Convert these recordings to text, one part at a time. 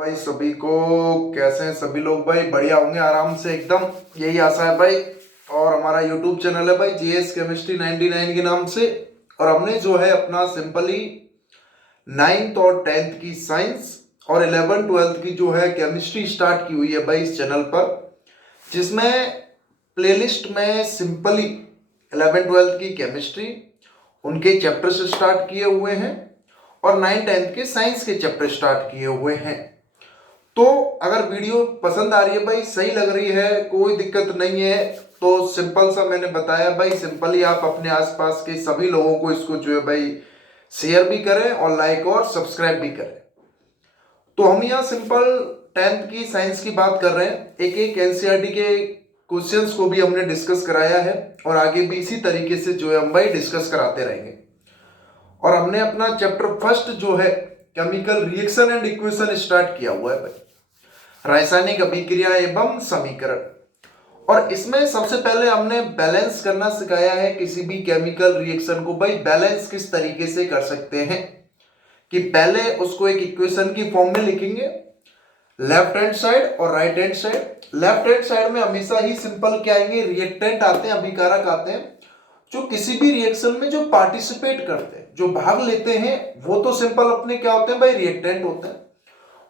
भाई सभी को कैसे हैं सभी लोग भाई? बढ़िया होंगे आराम से एकदम, यही आशा है भाई। और हमारा यूट्यूब चैनल है भाई जीएस केमिस्ट्री 99 के नाम से। और हमने जो है अपना सिंपली 9th और 10th की साइंस और 11 12th की जो है केमिस्ट्री स्टार्ट की हुई है भाई इस चैनल पर, जिसमें प्लेलिस्ट में सिंपली 11 12th की केमिस्ट्री उनके चैप्टर से स्टार्ट किए हुए हैं और 9 10th के साइंस के चैप्टर स्टार्ट किए हुए हैं। तो अगर वीडियो पसंद आ रही है भाई, सही लग रही है, कोई दिक्कत नहीं है, तो सिंपल सा मैंने बताया भाई, सिंपली आप अपने आसपास के सभी लोगों को इसको जो है भाई शेयर भी करें और लाइक और सब्सक्राइब भी करें। तो हम यहाँ सिंपल 10th की साइंस की बात कर रहे हैं। एक एक एनसीईआरटी के क्वेश्चंस को भी हमने डिस्कस कराया है और आगे भी इसी तरीके से जो है हम भाई डिस्कस कराते रहेंगे। और हमने अपना चैप्टर फर्स्ट जो है chemical reaction and equation start किया हुआ है भाई, रासायनिक अभिक्रिया एवं समीकरण। और इसमें सबसे पहले हमने बैलेंस करना सिखाया है किसी भी केमिकल रिएक्शन को भाई, बैलेंस किस तरीके से कर सकते हैं कि पहले उसको एक इक्वेशन की फॉर्म में लिखेंगे, लेफ्ट हैंड साइड और right hand side. Left hand side में हमेशा ही सिंपल क्या आएंगे, रिएक्टेंट आते हैं, अभिकारक आते हैं, जो किसी भी रिएक्शन में जो पार्टिसिपेट करते हैं, जो भाग लेते हैं, वो तो सिंपल अपने क्या होते हैं भाई, रिएक्टेंट होते हैं।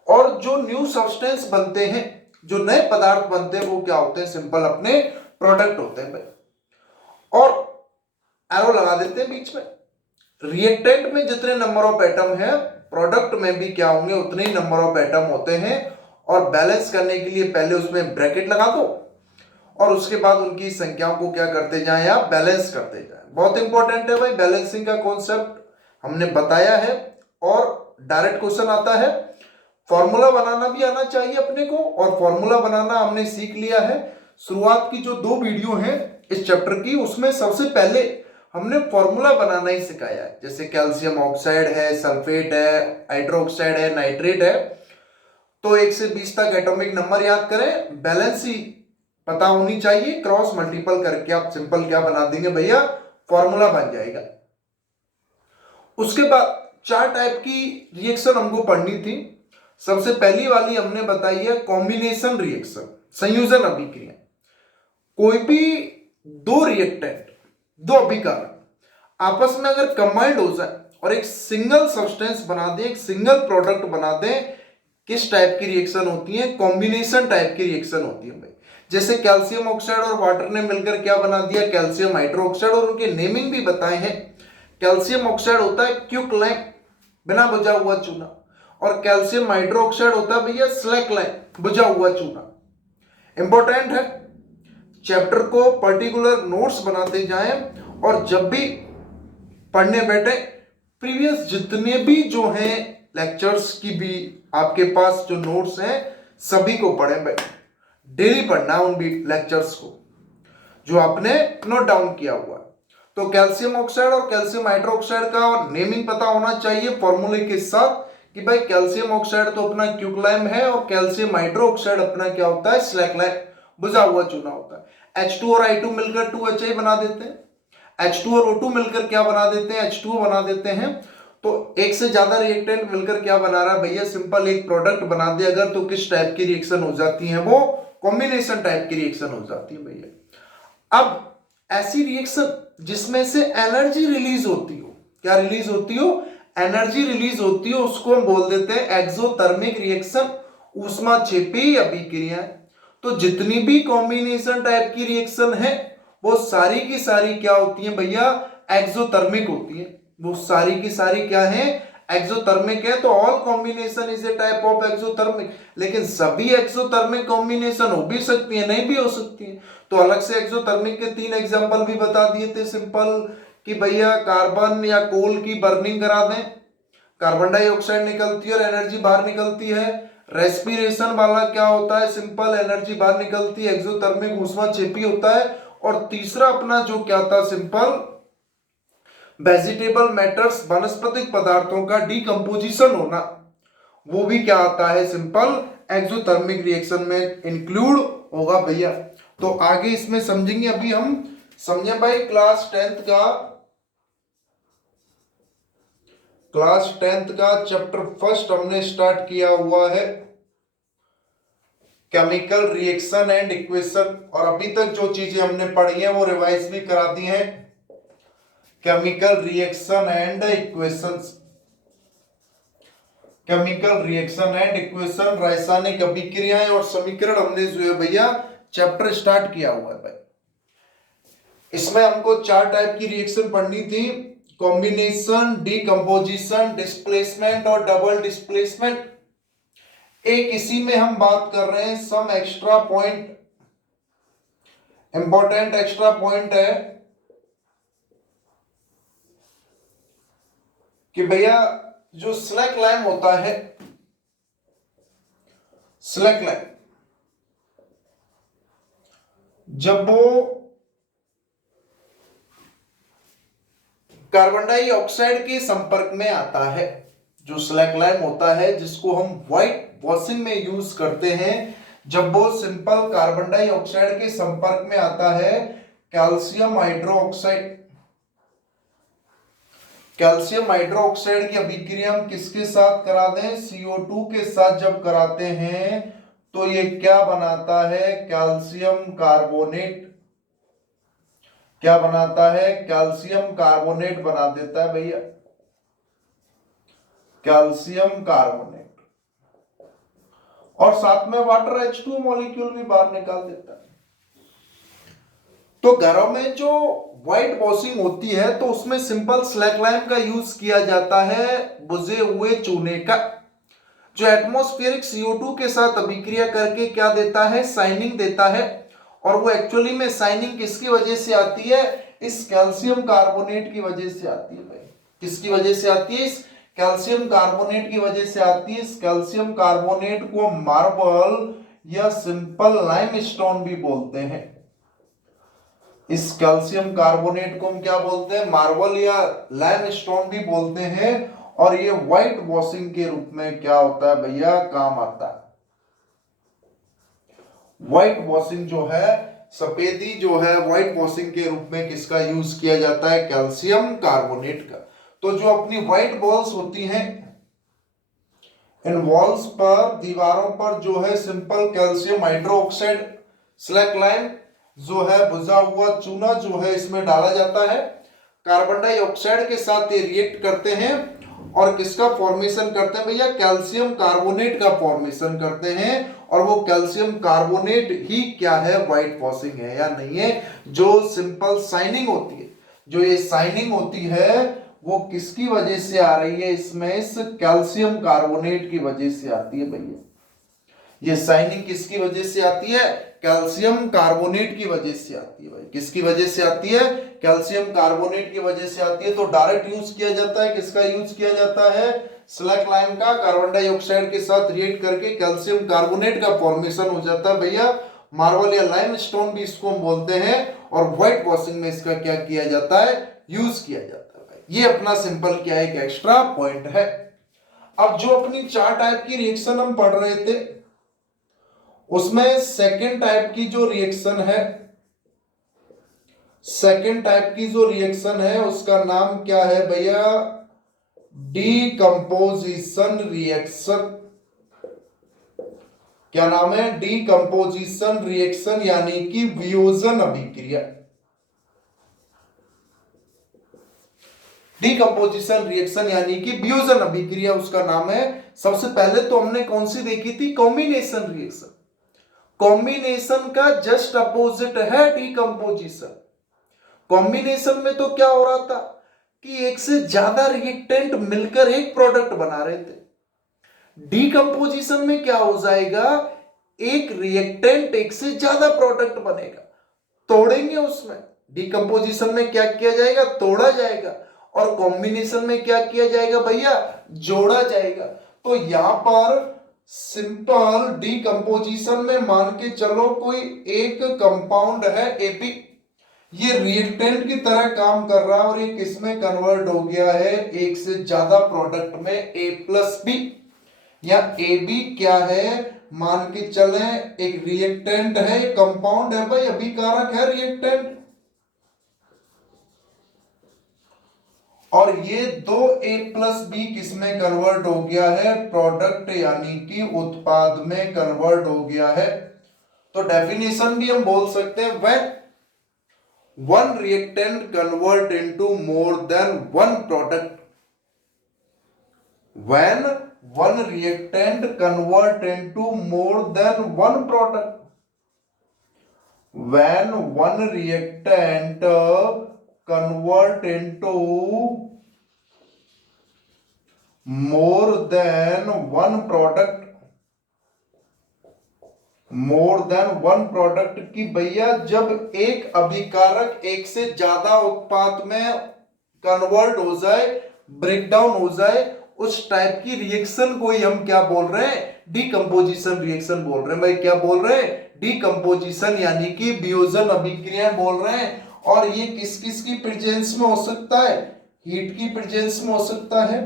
और जो न्यू सब्सटेंस बनते हैं, जो नए पदार्थ बनते हैं, वो क्या होते हैं, सिंपल अपने प्रोडक्ट होते हैं भाई। और एरो लगा देते हैं बीच में। रिएक्टेंट में जितने नंबर ऑफ एटम है, प्रोडक्ट में भी क्या होंगे, उतने ही नंबर ऑफ एटम होते हैं। और बैलेंस करने के लिए पहले उसमें ब्रैकेट लगा दो और उसके बाद उनकी संख्याओं को क्या करते जाएं, आप बैलेंस करते जाएं। बहुत इंपॉर्टेंट है भाई बैलेंसिंग का कॉन्सेप्ट, हमने बताया है। और डायरेक्ट क्वेश्चन आता है, फॉर्मूला बनाना भी आना चाहिए अपने को, और फॉर्मूला बनाना हमने सीख लिया है। शुरुआत की जो 2 वीडियो हैं इस चैप्टर की, उसमें सबसे पहले हमने फॉर्मूला बनाना ही सिखाया है। जैसे कैल्शियम ऑक्साइड है, सल्फेट है, हाइड्रोक्साइड है, नाइट्रेट है। तो 1 से 20 तक एटॉमिक नंबर याद करें, बैलेंस ही पता होनी चाहिए, क्रॉस मल्टीपल करके आप सिंपल क्या बना देंगे भैया, फॉर्मूला बन जाएगा। उसके बाद 4 टाइप की रिएक्शन हमको पढ़नी थी। सबसे पहली वाली हमने बताई है कॉम्बिनेशन रिएक्शन, संयोजन अभिक्रिया। कोई भी 2 रिएक्टेंट, 2 अभिकारक आपस में अगर कंबाइंड हो जाए और एक सिंगल सब्सटेंस बना दे, एक सिंगल प्रोडक्ट बना दे, किस टाइप की रिएक्शन होती है, कॉम्बिनेशन टाइप की रिएक्शन होती है भाई। जैसे कैल्शियम ऑक्साइड और वाटर ने मिलकर क्या बना दिया, कैल्शियम हाइड्रोक्साइड, और उनके नेमिंग भी बताए हैं। कैल्शियम ऑक्साइड होता है क्विकलाइम, बिना बुझा हुआ चूना, और कैल्शियम हाइड्रोक्साइड होता है भैया स्लैकलाइम, बुझा हुआ चूना। इंपॉर्टेंट है, चैप्टर को पर्टिकुलर नोट्स बनाते जाएं, और जब भी पढ़ने बैठे प्रीवियस जितने भी जो हैं लेक्चर्स की भी आपके पास जो नोट्स हैं, सभी को पढ़ें भाई। डेली पढ़ना उन भी लेक्चर्स को जो आपने नोट डाउन किया हुआ। तो कैल्शियम ऑक्साइड और कैल्शियम हाइड्रोक्साइड का नेमिंग पता होना चाहिए फॉर्मूले के साथ, कि भाई कैल्शियम ऑक्साइड तो अपना क्विकलाइम है और कैल्शियम हाइड्रोक्साइड अपना क्या होता है, स्लैकलाइम, बुझा हुआ चूना होता है। H2 और I2 मिलकर 2HI बना देते हैं, H2 और O2 मिलकर क्या बना देते हैं, H2O बना देते हैं। तो एक से ज्यादा रिएक्टेंट मिलकर क्या बना रहा है भैया, सिंपल एक प्रोडक्ट बना दे अगर, तो किस टाइप की रिएक्शन हो जाती है, वो कॉम्बिनेशन टाइप की रिएक्शन हो जाती है भैया। अब ऐसी रिएक्शन जिसमें से एनर्जी रिलीज होती हो, क्या रिलीज होती हो, एनर्जी रिलीज होती हो, उसको हम बोल देते हैं एक्सोथर्मिक रिएक्शन, ऊष्माक्षेपी अभिक्रिया। तो जितनी भी कॉम्बिनेशन टाइप की रिएक्शन है, वो सारी की सारी क्या होती है भैया, एक्सोथर्मिक होती है। वो सारी की सारी क्या है, एक्सोथर्मिक है। तो all combination is a type of exothermic. लेकिन सभी एक्सोथर्मिक कॉम्बिनेशन हो भी सकती है, नहीं भी हो सकती है। तो अलग से एक्सोथर्मिक के 3 एग्जांपल भी बता दिए थे सिंपल, कि भैया कार्बन या कोल की बर्निंग करा दें, कार्बन डाइऑक्साइड निकलती है और एनर्जी बाहर निकलती है। रेस्पिरेशन वाला क्या होता है, सिंपल एनर्जी बाहर निकलती है, एक्सोथर्मिक ऊष्माक्षेपी होता है। और तीसरा अपना जो क्या था, सिंपल वेजिटेबल मैटर्स, वनस्पतिक पदार्थों का डीकंपोजिशन होना, वो भी क्या आता है, सिंपल एक्सोथर्मिक रिएक्शन में इंक्लूड होगा भैया। तो आगे इसमें समझेंगे, अभी हम समझे भाई क्लास 10th का चैप्टर फर्स्ट हमने स्टार्ट किया हुआ है, केमिकल रिएक्शन एंड इक्वेशन, और अभी तक जो चीजें हमने पढ़ी हैं वो रिवाइज भी करा दी हैं। Chemical reaction and equations, chemical reaction and equation, रासायनिक अभिक्रियाएं और समीकरण हमने जो है भैया चैप्टर स्टार्ट किया हुआ है भाई। इसमें हमको 4 टाइप की रिएक्शन पढ़नी थी, कॉम्बिनेशन, डीकंपोजिशन, डिस्प्लेसमेंट और डबल डिस्प्लेसमेंट। एक इसी में हम बात कर रहे हैं some extra point, important extra point है कि भैया जो स्लैक लाइन होता है, स्लैक लाइन जब वो कार्बन डाइऑक्साइड के संपर्क में आता है, जो स्लैक लाइन होता है जिसको हम व्हाइट वॉशिंग में यूज करते हैं, जब वो सिंपल कार्बन डाइऑक्साइड के संपर्क में आता है, कैल्शियम हाइड्रोक्साइड, कैल्शियम हाइड्रोक्साइड की अभिक्रिया हम किसके साथ करा दें, CO2 के साथ जब कराते हैं तो ये क्या बनाता है, कैल्शियम कार्बोनेट। क्या बनाता है, कैल्शियम कार्बोनेट बना देता है भैया, कैल्शियम कार्बोनेट, और साथ में वाटर H2 मॉलिक्यूल भी बाहर निकाल देता है। तो घरों में जो व्हाइट वॉशिंग होती है तो उसमें सिंपल स्लैक लाइन का यूज किया जाता है, बुझे हुए चूने का, जो एटमॉस्फेरिक CO2 के साथ अभिक्रिया करके क्या देता है, शाइनिंग देता है। और वो एक्चुअली में शाइनिंग किसकी वजह से आती है, इस कैल्शियम कार्बोनेट की वजह से आती है भाई। किसकी वजह से आती है, इस कैल्शियम कार्बोनेट की वजह से आती है। इस कैल्शियम कार्बोनेट को मार्बल या सिंपल लाइमस्टोन भी बोलते हैं। इस कैल्शियम कार्बोनेट को हम क्या बोलते हैं, मार्बल या लाइमस्टोन भी बोलते हैं। और ये व्हाइट वॉशिंग के रूप में क्या होता है भैया, काम आता है। व्हाइट वॉशिंग जो है, सफेदी जो है, व्हाइट वॉशिंग के रूप में किसका यूज किया जाता है, कैल्शियम कार्बोनेट का। तो जो अपनी व्हाइट बॉल्स होती हैं, इन वॉल्स पर, दीवारों पर जो है simple calcium hydroxide slack line जो है, बुझा हुआ चूना जो है इसमें डाला जाता है। कार्बन डाइऑक्साइड के साथ ये रिएक्ट करते हैं और किसका फॉर्मेशन करते हैं भैया, कैल्शियम कार्बोनेट का फॉर्मेशन करते हैं। और वो कैल्शियम कार्बोनेट ही क्या है, व्हाइट वॉशिंग है या नहीं है। जो सिंपल शाइनिंग होती है, जो ये शाइनिंग होती है वो किसकी वजह से आ रही है, इसमें इस कैल्शियम कार्बोनेट की वजह से आती है भैया। ये शाइनिंग किसकी वजह से आती है, कैल्शियम कार्बोनेट की वजह से आती है भाई। किसकी वजह से आती है, कैल्शियम कार्बोनेट की वजह से आती है। तो डायरेक्ट यूज किया जाता है, किसका यूज किया जाता है, स्लैक लाइन का। कार्बन डाइऑक्साइड के साथ रिएक्ट करके कैल्शियम कार्बोनेट का फॉर्मेशन हो जाता है भैया। मार्बल या लाइमस्टोन भी इसको हम बोलते हैं। और व्हाइट वॉशिंग में इसका क्या किया जाता है, यूज किया जाता है भाई। ये अपना सिंपल क्या है, एक एक्स्ट्रा पॉइंट है। अब जो अपनी 4 टाइप की रिएक्शन हम पढ़ रहे थे, उसमें सेकेंड टाइप की जो रिएक्शन है, सेकेंड टाइप की जो रिएक्शन है उसका नाम क्या है भैया, डीकंपोजिशन रिएक्शन। क्या नाम है, डीकंपोजिशन रिएक्शन, यानी कि वियोजन अभिक्रिया। डीकंपोजिशन रिएक्शन यानी कि वियोजन अभिक्रिया उसका नाम है। सबसे पहले तो हमने कौन सी देखी थी, कॉम्बिनेशन रिएक्शन। कॉम्बिनेशन का जस्ट अपोजिट है डीकंपोजिशन। कॉम्बिनेशन में तो क्या हो रहा था कि एक से ज्यादा रिएक्टेंट मिलकर एक प्रोडक्ट बना रहे थे। डीकंपोजिशन में क्या हो जाएगा, एक रिएक्टेंट एक से ज्यादा प्रोडक्ट बनेगा, तोड़ेंगे उसमें। डीकंपोजिशन में क्या किया जाएगा, तोड़ा जाएगा। और कॉम्बिनेशन में क्या किया जाएगा भैया, जोड़ा जाएगा। तो यहां पर सिंपल डीकंपोजिशन में मान के चलो कोई एक कंपाउंड है एपी, ये रिएक्टेंट की तरह काम कर रहा है और ये किसमें कन्वर्ट हो गया है, एक से ज्यादा प्रोडक्ट में, A+B या AB क्या है, मान के चले एक रिएक्टेंट है, एक कंपाउंड है भाई, अभिकारक है रिएक्टेंट। और ये दो A प्लस बी किसमें कन्वर्ट हो गया है, प्रोडक्ट यानी कि उत्पाद में कन्वर्ट हो गया है। तो डेफिनेशन भी हम बोल सकते हैं, when one reactant convert into more than one product, when one reactant convert into more than one product, when one reactant convert into more than one product, more than one product की भैया जब एक अभिकारक एक से ज्यादा उत्पाद में कन्वर्ट हो जाए, ब्रेकडाउन हो जाए, उस टाइप की रिएक्शन को ही हम क्या बोल रहे हैं, डीकंपोजिशन रिएक्शन बोल रहे हैं भाई। क्या बोल रहे हैं, डीकंपोजिशन यानी कि वियोजन अभिक्रिया बोल रहे हैं। और ये किस किस की प्रेजेंस में हो सकता है, हीट की प्रेजेंस में हो सकता है,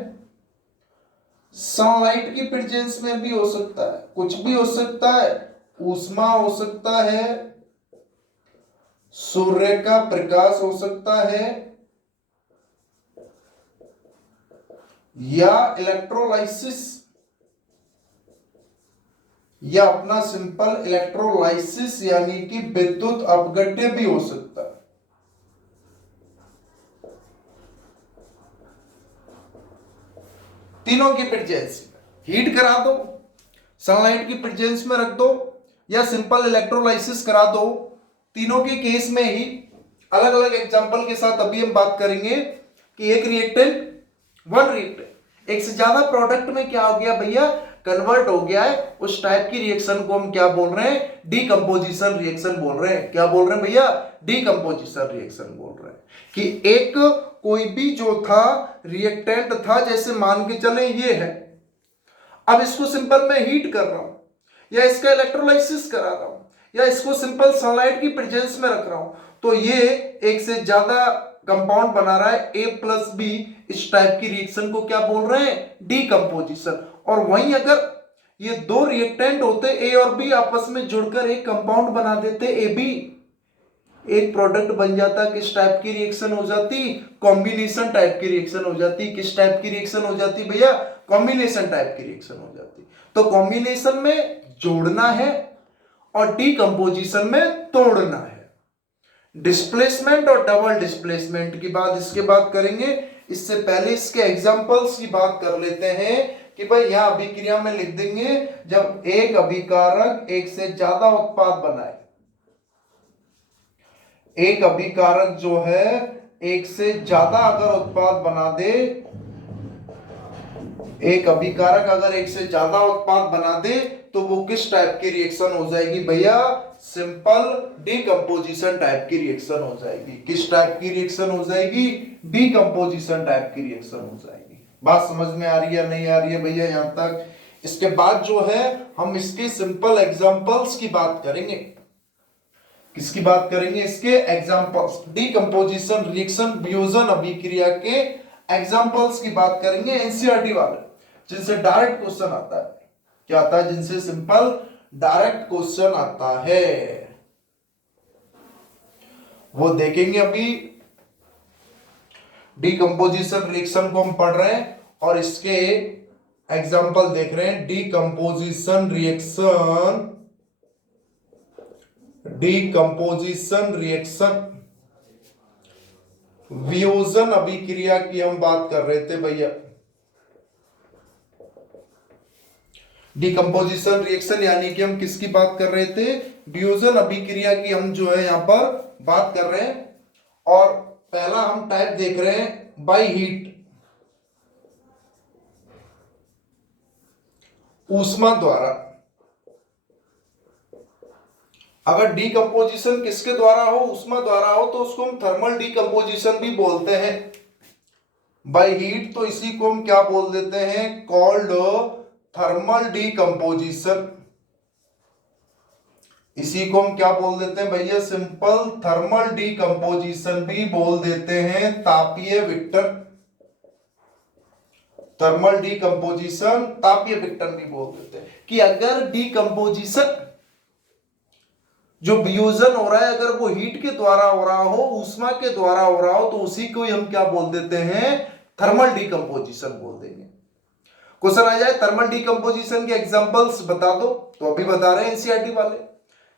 सनलाइट की प्रेजेंस में भी हो सकता है, कुछ भी हो सकता है, ऊष्मा हो सकता है, सूर्य का प्रकाश हो सकता है, या इलेक्ट्रोलाइसिस, या अपना सिंपल इलेक्ट्रोलाइसिस यानी कि विद्युत अपघट्य भी हो सकता है। तीनों की प्रेजेंस में हीट करा दो, सनलाइट की प्रेजेंस में रख दो, या सिंपल इलेक्ट्रोलाइसिस करा दो। तीनों के केस में ही अलग अलग एग्जांपल के साथ अभी हम बात करेंगे कि एक रिएक्टेंट, वन रिएक्टेंट एक से ज्यादा प्रोडक्ट में क्या हो गया भैया, कन्वर्ट हो गया है, उस टाइप की रिएक्शन को हम क्या बोल रहे हैं, डीकंपोजिशन रिएक्शन बोल रहे हैं। क्या बोल रहे हैं भैया, डीकंपोजिशन रिएक्शन बोल रहे हैं। कि एक कोई भी जो था रिएक्टेंट था, जैसे मान के चले ये है, अब इसको सिंपल मैं हीट कर रहा हूं, या इसका इलेक्ट्रोलाइसिस करा रहा हूं, या इसको सिंपल सनलाइट की प्रेजेंस में रख रहा हूं, तो ये एक से ज्यादा कंपाउंड बना रहा है A प्लस बी। इस टाइप की रिएक्शन को क्या बोल रहे हैं, डीकंपोजिशन। और वहीं अगर ये दो रिएक्टेंट होते A और B, आपस में जुड़कर एक कंपाउंड बना देते AB, एक प्रोडक्ट बन जाता, किस टाइप की रिएक्शन हो जाती, कॉम्बिनेशन टाइप की रिएक्शन हो जाती। किस टाइप की रिएक्शन हो जाती भैया, कॉम्बिनेशन टाइप की रिएक्शन हो जाती। तो कॉम्बिनेशन में जोड़ना है और डीकंपोजिशन में तोड़ना है। डिस्प्लेसमेंट और डबल डिस्प्लेसमेंट की बात इसके बाद करेंगे। इससे पहले इसके एग्जांपल्स की बात कर लेते हैं कि भाई यहां अभिक्रिया में लिख देंगे, जब एक अभिकारक एक से ज्यादा उत्पाद बनाए, एक अभिकारक जो है एक से ज्यादा अगर उत्पाद बना दे, एक अभिकारक अगर एक से ज्यादा उत्पाद बना दे, तो वो किस टाइप की रिएक्शन हो जाएगी भैया, सिंपल डीकंपोजिशन टाइप की रिएक्शन हो जाएगी। किस टाइप की रिएक्शन हो जाएगी, डीकंपोजिशन टाइप की रिएक्शन हो जाएगी। बात समझ में आ रही है नहीं आ रही है भैया यहां तक। इसके बाद जो है हम इसके सिंपल एग्जांपल्स की बात करेंगे। किसकी बात करेंगे, इसके एग्जांपल्स, डीकंपोजिशन रिएक्शन वियोजन अभिक्रिया के एग्जांपल्स की बात करेंगे, एनसीईआरटी वाले, जिनसे डायरेक्ट क्वेश्चन आता है। क्या आता है, जिनसे सिंपल डायरेक्ट क्वेश्चन आता है, वो देखेंगे। अभी डीकंपोजिशन रिएक्शन को हम पढ़ रहे हैं और इसके एग्जांपल देख रहे हैं। डीकंपोजिशन रिएक्शन, डीकंपोजिशन रिएक्शन वियोजन अभिक्रिया की हम बात कर रहे थे भैया। डीकंपोजिशन रिएक्शन यानी कि हम किसकी बात कर रहे थे, वियोजन अभिक्रिया की हम जो है यहां पर बात कर रहे हैं। और पहला हम टाइप देख रहे हैं बाय हीट, ऊष्मा द्वारा। अगर डीकंपोजिशन किसके द्वारा हो, ऊष्मा द्वारा हो, तो उसको हम थर्मल डीकंपोजिशन भी बोलते हैं बाय हीट। तो इसी को हम क्या बोल देते हैं, कॉल्ड थर्मल डीकंपोजिशन। इसी को हम क्या बोल देते हैं भैया, सिंपल थर्मल डीकंपोजिशन भी बोल देते हैं, तापीय विघटन। थर्मल डीकंपोजिशन, तापीय विघटन भी बोल देते हैं। कि अगर डीकंपोजिशन जो वियोजन हो रहा है, अगर वो हीट के द्वारा हो रहा हो, ऊष्मा के द्वारा हो रहा हो, तो उसी को हम क्या बोल देते हैं, थर्मल डीकंपोजिशन बोल देंगे। क्वेश्चन आ जाए थर्मल डीकंपोजिशन के एग्जांपल्स बता दो, तो अभी बता रहे हैं एनसीईआरटी वाले।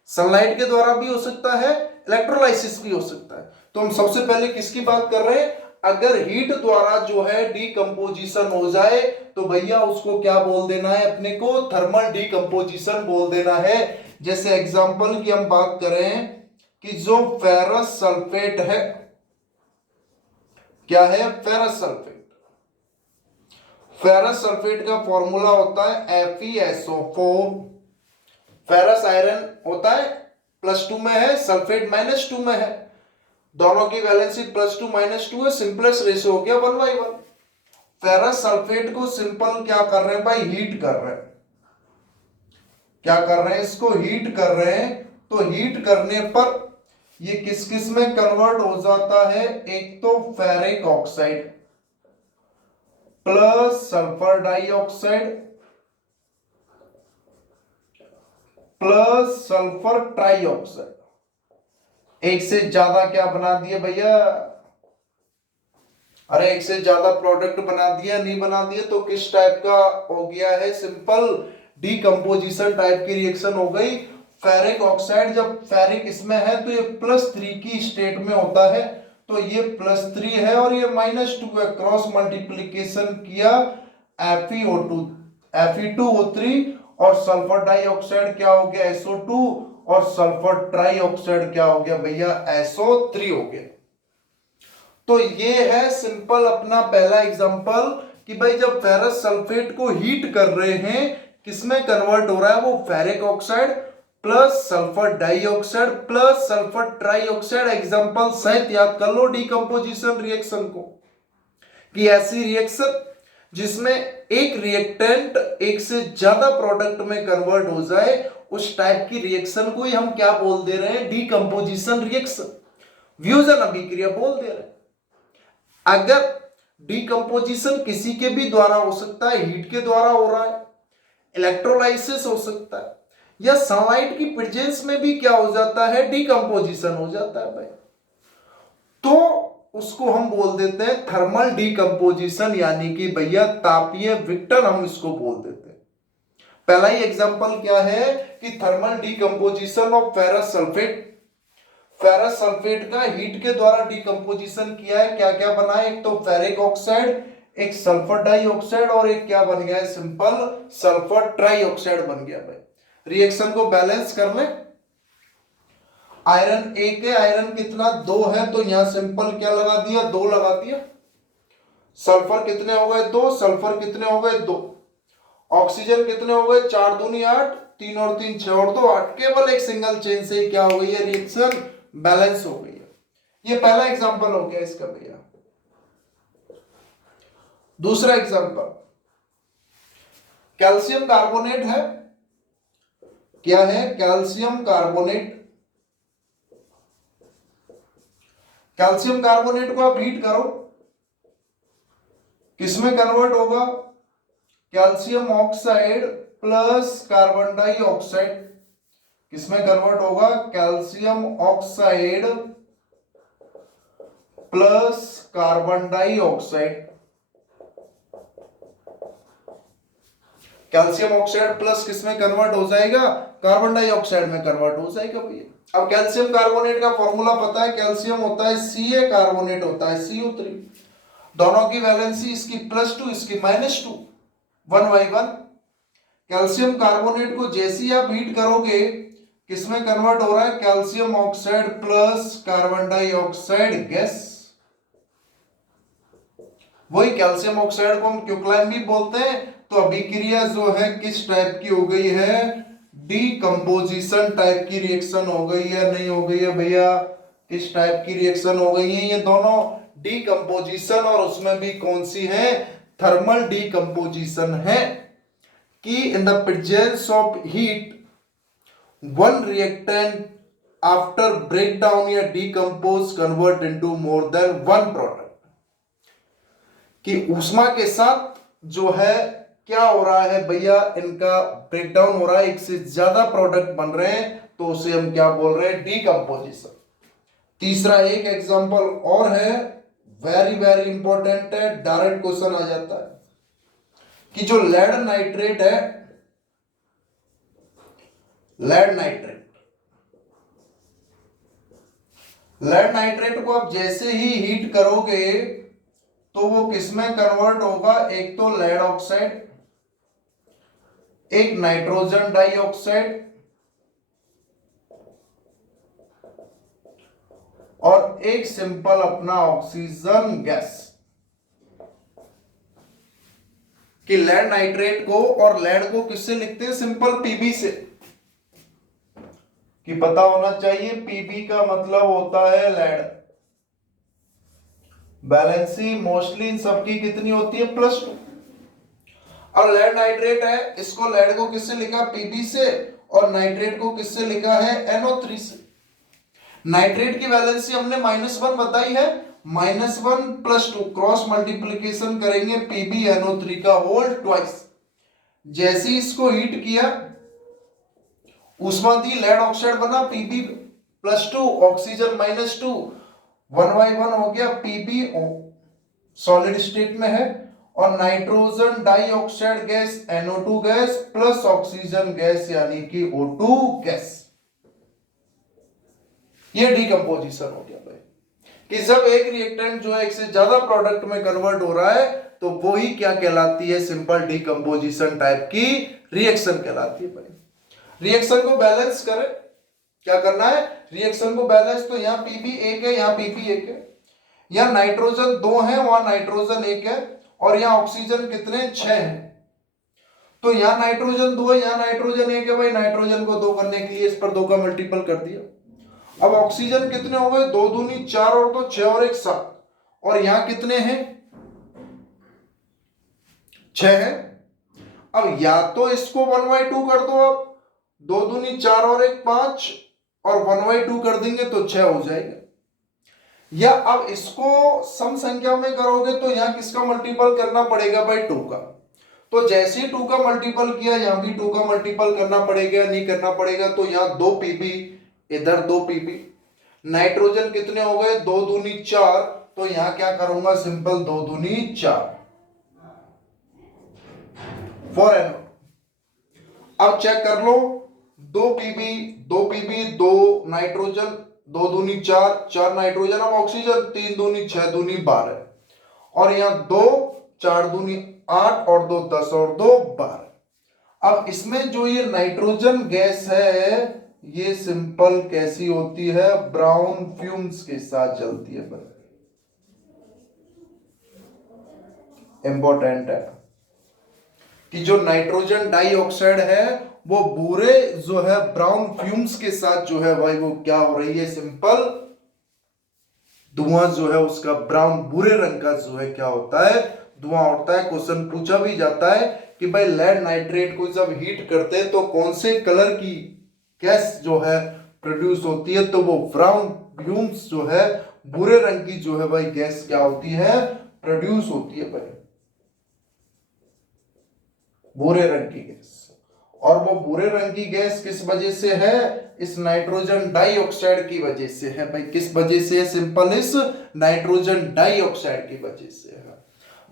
सनलाइट के द्वारा भी हो सकता है, इलेक्ट्रोलाइसिस भी हो सकता है। तो हम सबसे पहले किसकी बात कर रहे हैं? अगर हीट द्वारा जो है डीकंपोजिशन हो जाए तो भैया उसको क्या बोल देना है? अपने को थर्मल डीकंपोजिशन बोल देना है। जैसे एग्जांपल की हम बात करें कि जो फेरस सल्फेट है, क्या है? Ferrous sulphate. फेरस सल्फेट का फॉर्मूला होता है FeSO4। फेरस आयरन होता है +2 में है, सल्फेट -2 में है, दोनों की वैलेंसी +2 -2 है, सिंपलेस्ट रेशियो हो गया 1/1। फेरस सल्फेट को सिंपल क्या कर रहे हैं भाई? हीट कर रहे हैं। क्या कर रहे हैं? इसको हीट कर रहे हैं। तो हीट करने पर ये किस किस में कन्वर्ट हो जाता है? एक तो ferric oxide plus sulphur dioxide plus sulphur trioxide. एक से ज्यादा क्या बना दिया भैया? अरे एक से ज्यादा प्रोडक्ट बना दिया, नहीं बना दिया तो किस टाइप का हो गया है? सिंपल डीकंपोजिशन टाइप की रिएक्शन हो गई। फेरिक ऑक्साइड जब फेरिक इसमें है तो ये +3 की स्टेट में होता है, तो ये +3 है और ये -2 है। क्रॉस मल्टीप्लीकेशन किया FeO2 Fe2O3 और सल्फर डाइऑक्साइड क्या हो गया? SO2 और सल्फर ट्राइऑक्साइड क्या हो गया भैया? SO3 हो गया। तो ये है सिंपल अपना पहला एग्जांपल कि भाई जब फेरस सल्फेट को हीट कर रहे हैं, किसमें कन्वर्ट हो रहा है? वो ferric oxide plus sulphur dioxide plus sulphur trioxide. Example सहित याद कर लो डीकंपोजिशन रिएक्शन को, कि ऐसी रिएक्शन जिसमें एक रिएक्टेंट एक से ज्यादा प्रोडक्ट में कन्वर्ट हो जाए, उस टाइप की रिएक्शन को ही हम क्या बोल दे रहे हैं? डीकंपोजिशन रिएक्शन, फ्यूजन अभिक्रिया बोल दे रहे हैं। अगर डीकंपोजिशन किसी के भी द्वारा हो सकता है, हीट के द्वारा हो रहा है, इलेक्ट्रोलाइसिस हो सकता है, या सनलाइट की प्रेजेंस में भी क्या हो जाता है? डीकंपोजिशन हो जाता है भाई। तो उसको हम बोल देते हैं थर्मल डीकंपोजिशन, यानी कि भैया तापीय विघटन हम इसको बोल देते हैं। पहला ही एग्जांपल क्या है कि thermal decomposition of ferrous sulphate. Ferrous sulphate का हीट के द्वारा डीकंपोजिशन किया है, क्या क्या बना है? एक तो फेरिक ऑक्साइड, एक सल्फर डाइऑक्साइड और एक क्या बन गया है? सिंपल सल्फर ट्राइऑक्साइड बन गया भाई। रिएक्शन को बैलेंस कर ले। आयरन 1 है, आयरन कितना? 2 है, तो यहां सिंपल क्या लगा दिया? 2 लगा दिया। सल्फर कितने हो गए? 2। सल्फर कितने हो गए? 2। ऑक्सीजन कितने हो गए? 4 दूनी 8, 3 और 3 6 और 2 8। केवल एक सिंगल चेन से क्या हो गई है? रिएक्शन बैलेंस हो गई है। ये पहला एग्जांपल हो गया इसका भैया। दूसरा एग्जांपल कैल्शियम कार्बोनेट है। क्या है? Calcium carbonate. कैल्शियम कार्बोनेट को आप हीट करो, किसमें कन्वर्ट होगा? Calcium oxide plus carbon dioxide. किसमें कन्वर्ट होगा? Calcium oxide plus carbon dioxide. Calcium oxide plus किसमें कन्वर्ट हो जाएगा? कार्बन डाइऑक्साइड में कन्वर्ट हो जाएगा भैया। अब कैल्शियम कार्बोनेट का फॉर्मूला पता है? कैल्शियम होता है Ca, कार्बोनेट होता है CO3। दोनों की वैलेंसी इसकी +2 इसकी -2, 1/1। कैल्शियम कार्बोनेट को जैसे ही आप हीट करोगे, किसमें कन्वर्ट हो रहा है? Calcium oxide plus carbon dioxide gas. वही कैल्शियम ऑक्साइड को हम क्विकलाइन भी बोलते हैं। तो अभिक्रिया जो है किस टाइप की हो गई है? डीकंपोजिशन टाइप की रिएक्शन हो गई है, नहीं हो गई है भैया? किस टाइप की रिएक्शन हो गई है? ये दोनों डीकंपोजिशन, और उसमें भी कौन सी है? थर्मल डीकंपोजिशन है, कि in the presence of heat one reactant after breakdown या decompose convert into more than one product. कि ऊष्मा के साथ जो है क्या हो रहा है भैया? इनका ब्रेकडाउन हो रहा है, एक से ज्यादा प्रोडक्ट बन रहे हैं, तो उसे हम क्या बोल रहे हैं? डीकंपोजिशन। तीसरा एक एग्जांपल और है वेरी वेरी इंपॉर्टेंट है, डायरेक्ट क्वेश्चन आ जाता है कि जो लेड नाइट्रेट है, लेड नाइट्रेट, लेड नाइट्रेट को आप जैसे ही हीट करोगे तो वो किसमें कन्वर्ट होगा, एक तो लेड ऑक्साइड, एक नाइट्रोजन डाइऑक्साइड और एक सिंपल अपना ऑक्सीजन गैस। कि लेड नाइट्रेट को और लेड को किससे लिखते हैं, सिंपल पीबी से। कि पता होना चाहिए पीबी का मतलब होता है लेड। बैलेंसी मोस्टली इन सबकी कितनी होती है, +2। और लेड नाइट्रेट है, इसको लेड को किससे लिखा, पीबी से, और नाइट्रेट को किससे लिखा है, NO3 से। नाइट्रेट की वैलेंसी हमने -1 बताई है, -1 +2 क्रॉस मल्टीप्लीकेशन करेंगे PbNO3 का होल ट्वाइस। जैसे ही इसको हीट किया, उष्मा दी, लेड ऑक्साइड बना Pb+2, ऑक्सीजन -2, 1/1 हो गया, Pb सॉलिड स्टेट में है, और nitrogen dioxide gas NO2 gas plus oxygen gas यानी कि O2 गैस। ये डीकंपोजिशन हो गया भाई, कि जब एक रिएक्टेंट जो है एक से ज्यादा प्रोडक्ट में कन्वर्ट हो रहा है तो वो ही क्या कहलाती है, सिंपल डीकंपोजिशन टाइप की रिएक्शन कहलाती है भाई। रिएक्शन को बैलेंस करें, क्या करना है, रिएक्शन को बैलेंस, तो यहाँ Pb 1 है, यहाँ Pb 1 है, यहाँ नाइट्रोजन 2 है, वहां नाइट्रोजन 1 है, और यहाँ ऑक्सीजन कितने, 6 है। तो यहाँ नाइट्रोजन 2 है, यहाँ नाइट्रोजन 1 है भाई, नाइट्रोजन को 2 करने के लिए इस पर 2 का मल्टीपल कर दिया। अब ऑक्सीजन कितने हो गए, 2 दूनी 4 और 2 6 और 1 7, और यहां कितने हैं, 6 है। अब या तो इसको 1/2 कर दो, अब 2 दूनी 4 और 1 5, और 1/2 कर देंगे तो 6 हो जाएगा। या अब इसको सम संख्या में करोगे तो यहां किसका मल्टीपल करना पड़ेगा भाई, 2 का। तो जैसे ही 2 का मल्टीपल किया, यहां भी 2 का मल्टीपल करना पड़ेगा, नहीं करना पड़ेगा, तो यहां 2 Pb, इधर 2 Pb। नाइट्रोजन कितने हो गए, 2 दूनी 4, तो यहां क्या करूंगा, सिंपल 2 दूनी 4 4 NO। अब चेक कर लो, 2 Pb 2 Pb 2 नाइट्रोजन, 2 दूनी 4 4 नाइट्रोजन, अब ऑक्सीजन 3 दूनी 6 दूनी 12, और यहां 2 4 दूनी 8 और 2 10 और 2 12। अब इसमें जो ये नाइट्रोजन गैस है, ये सिंपल कैसी होती है, ब्राउन फ्यूम्स के साथ जलती है। इंपॉर्टेंट है कि जो नाइट्रोजन डाइऑक्साइड है वो बुरे जो है ब्राउन फ्यूम्स के साथ जो है भाई वो क्या हो रही है, सिंपल धुआं जो है उसका ब्राउन बुरे रंग का जो है क्या होता है, धुआं उठता है। क्वेश्चन पूछा भी जाता है कि भाई लेड नाइट्रेट को जब हीट करते हैं तो कौन से कलर की गैस जो है प्रोड्यूस होती है, तो वो ब्राउन फ्यूम्स जो है बुरे रंग की जो है भाई गैस क्या होती है, प्रोड्यूस होती है भाई, भूरे रंग की गैस। और वो भूरे रंग की गैस किस वजह से है, इस नाइट्रोजन डाइऑक्साइड की वजह से है भाई। किस वजह से है, सिंपल इस नाइट्रोजन डाइऑक्साइड की वजह से है।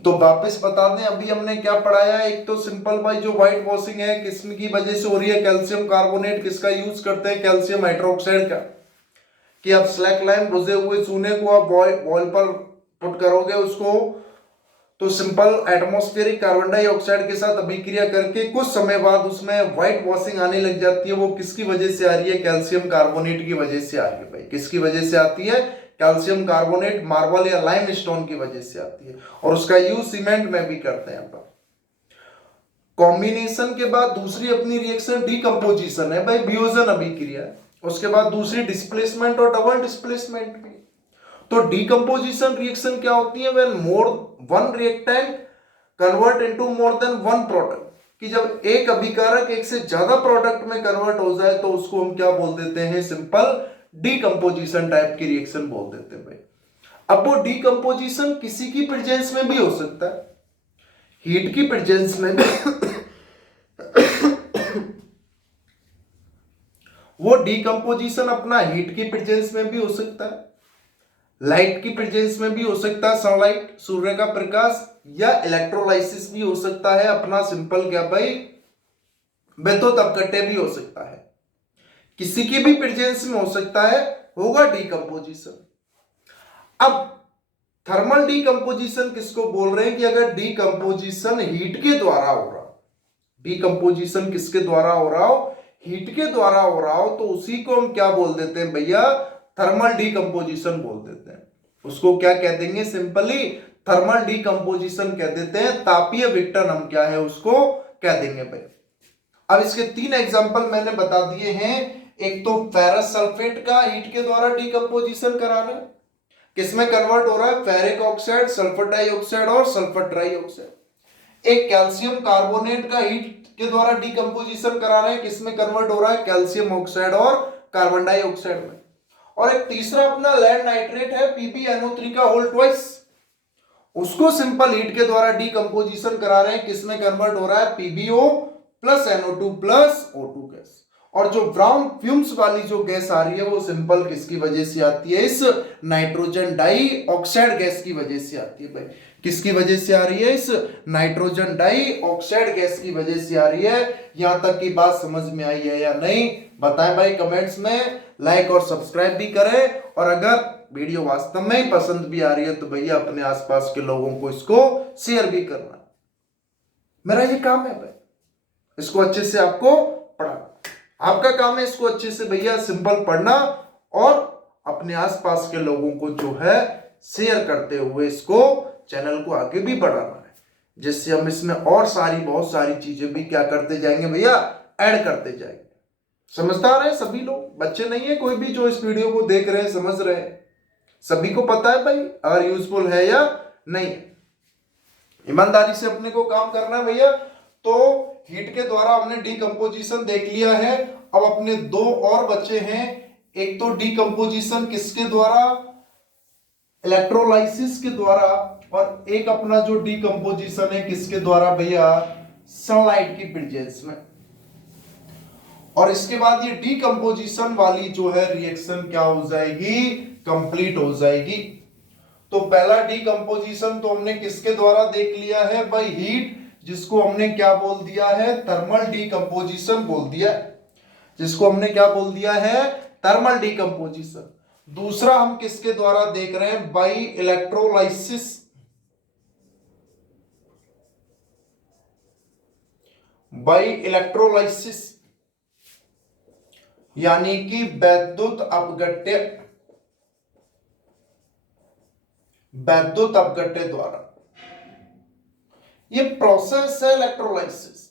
तो वापस बता दें, अभी हमने क्या पढ़ाया है, एक तो सिंपल भाई जो व्हाइट वॉशिंग है किस की वजह से हो रही है, कैल्शियम कार्बोनेट किसका यूज करते हैं, कैल्शियम हाइड्रोक्साइड का। कि आप स्लैक लाइम बुझे हुए चूने को आप बॉयल पर पुट करोगे उसको, तो सिंपल एटमॉस्फेरिक कार्बन डाइऑक्साइड के साथ अभिक्रिया करके कुछ समय बाद उसमें व्हाइट वॉशिंग आने लग जाती है। वो किसकी वजह से आ रही है, कैल्शियम कार्बोनेट की वजह से आ रही है भाई। किसकी वजह से आती है, कैल्शियम कार्बोनेट, मार्बल या लाइम स्टोन की वजह से आती है। और उसका यूज सीमेंट में भी करते हैं अपन। कॉम्बिनेशन के बाद दूसरी अपनी रिएक्शन डीकंपोजिशन है भाई, वियोजन अभिक्रिया। उसके बाद दूसरी डिस्प्लेसमेंट और डबल डिस्प्लेसमेंट भी। तो डीकंपोजिशन रिएक्शन क्या होती है, when more one reactant convert into more than one product. कि जब एक अभिकारक एक से ज्यादा प्रोडक्ट में कन्वर्ट हो जाए तो उसको हम क्या बोल देते हैं, सिंपल डीकंपोजिशन टाइप की रिएक्शन बोल देते हैं भाई। अब वो डीकंपोजिशन किसी की प्रेजेंस में भी हो सकता है, हीट की प्रेजेंस में भी वो डीकंपोजिशन अपना हीट की प्रेजेंस में भी हो सकता है, लाइट की प्रेजेंस में भी हो सकता है सनलाइट, सूर्य का प्रकाश, या इलेक्ट्रोलाइसिस भी हो सकता है अपना सिंपल क्या भाई विद्युत अपघट्य भी हो सकता है। किसी की भी प्रेजेंस में हो सकता है, होगा डीकंपोजिशन। अब थर्मल डीकंपोजिशन किसको बोल रहे हैं कि अगर डीकंपोजिशन हीट के द्वारा हो रहा, डीकंपोजिशन किसके द्वारा हो रहा हो, हीट के द्वारा हो रहा हो, तो उसी को हम क्या बोल देते हैं भैया, थर्मल डीकंपोजिशन बोल देते हैं। उसको क्या कह देंगे, सिंपली थर्मल डीकंपोजिशन कह देते हैं, तापीय विघटन हम क्या है उसको कह देंगे भाई। अब इसके 3 एग्जांपल मैंने बता दिए हैं। एक तो फेरस सल्फेट का हीट के द्वारा डीकंपोजिशन करा रहे हैं, किसमें कन्वर्ट हो रहा है, फेरिक ऑक्साइड, सल्फर डाइऑक्साइड और सल्फर ट्राइऑक्साइड। एक कैल्शियम कार्बोनेट का हीट के द्वारा डीकंपोजिशन करा रहे हैं, किसमें कन्वर्ट हो रहा है, कैल्शियम ऑक्साइड और कार्बन डाइऑक्साइड में। और एक तीसरा अपना लेड नाइट्रेट है PbNO3 का होल ट्वाइस, उसको सिंपल हीट के द्वारा डीकंपोजिशन करा रहे हैं, किसमें कन्वर्ट हो रहा है, PbO plus NO2 plus O2 gas. और जो ब्राउन फ्यूम्स वाली जो गैस आ रही है वो सिंपल किसकी वजह से आती है, इस नाइट्रोजन डाई ऑक्साइड गैस की वजह से आती है भाई। किसकी वजह से आ रही है, इस नाइट्रोजन डाई ऑक्साइड गैस की वजह से आ रही है। यहां तक की बात समझ में आई है या नहीं, बताएं भाई कमेंट्स में। लाइक और सब्सक्राइब भी करें, और अगर वीडियो वास्तव में ही पसंद भी आ रही है तो भैया अपने आसपास के लोगों को इसको शेयर भी करना, मेरा ये काम है भाई। इसको अच्छे से आपको पढ़ाना, आपका काम है इसको अच्छे से भैया सिंपल पढ़ना, और अपने आसपास के लोगों को जो है शेयर करते हुए इसको चैनल को आगे भी बढ़ाना है, जिससे हम इसमें और बहुत सारी चीजें भी क्या करते जाएंगे भैया, ऐड करते जाएंगे। समझदार है सभी लोग, बच्चे नहीं है कोई भी जो इस वीडियो को देख रहे हैं, समझ रहे हैं, सभी को पता है भाई अगर यूजफुल है या नहीं। ईमानदारी से अपने को काम करना है भैया। तो हीट के द्वारा हमने डीकंपोजिशन देख लिया है। अब अपने 2 और बचे हैं, एक तो डीकंपोजिशन किसके द्वारा, इलेक्ट्रोलाइसिस के द्वारा, और एक अपना जो डीकंपोजिशन है किसके द्वारा भैया, सनलाइट की प्रेजेंस में। और इसके बाद ये डीकंपोजिशन वाली जो है रिएक्शन क्या हो जाएगी, कंप्लीट हो जाएगी। तो पहला डीकंपोजिशन तो हमने किसके द्वारा देख लिया है भाई, हीट, जिसको हमने क्या बोल दिया है, थर्मल डीकंपोजिशन बोल दिया, जिसको हमने क्या बोल दिया है, थर्मल डीकंपोजिशन। दूसरा हम किसके द्वारा देख रहे हैं, बाई इलेक्ट्रोलाइसिस, बाई इलेक्ट्रोलाइसिस यानी कि वैद्युत अपघट्य, वैद्युत अपघट्य द्वारा। ये प्रोसेस है इलेक्ट्रोलाइसिस।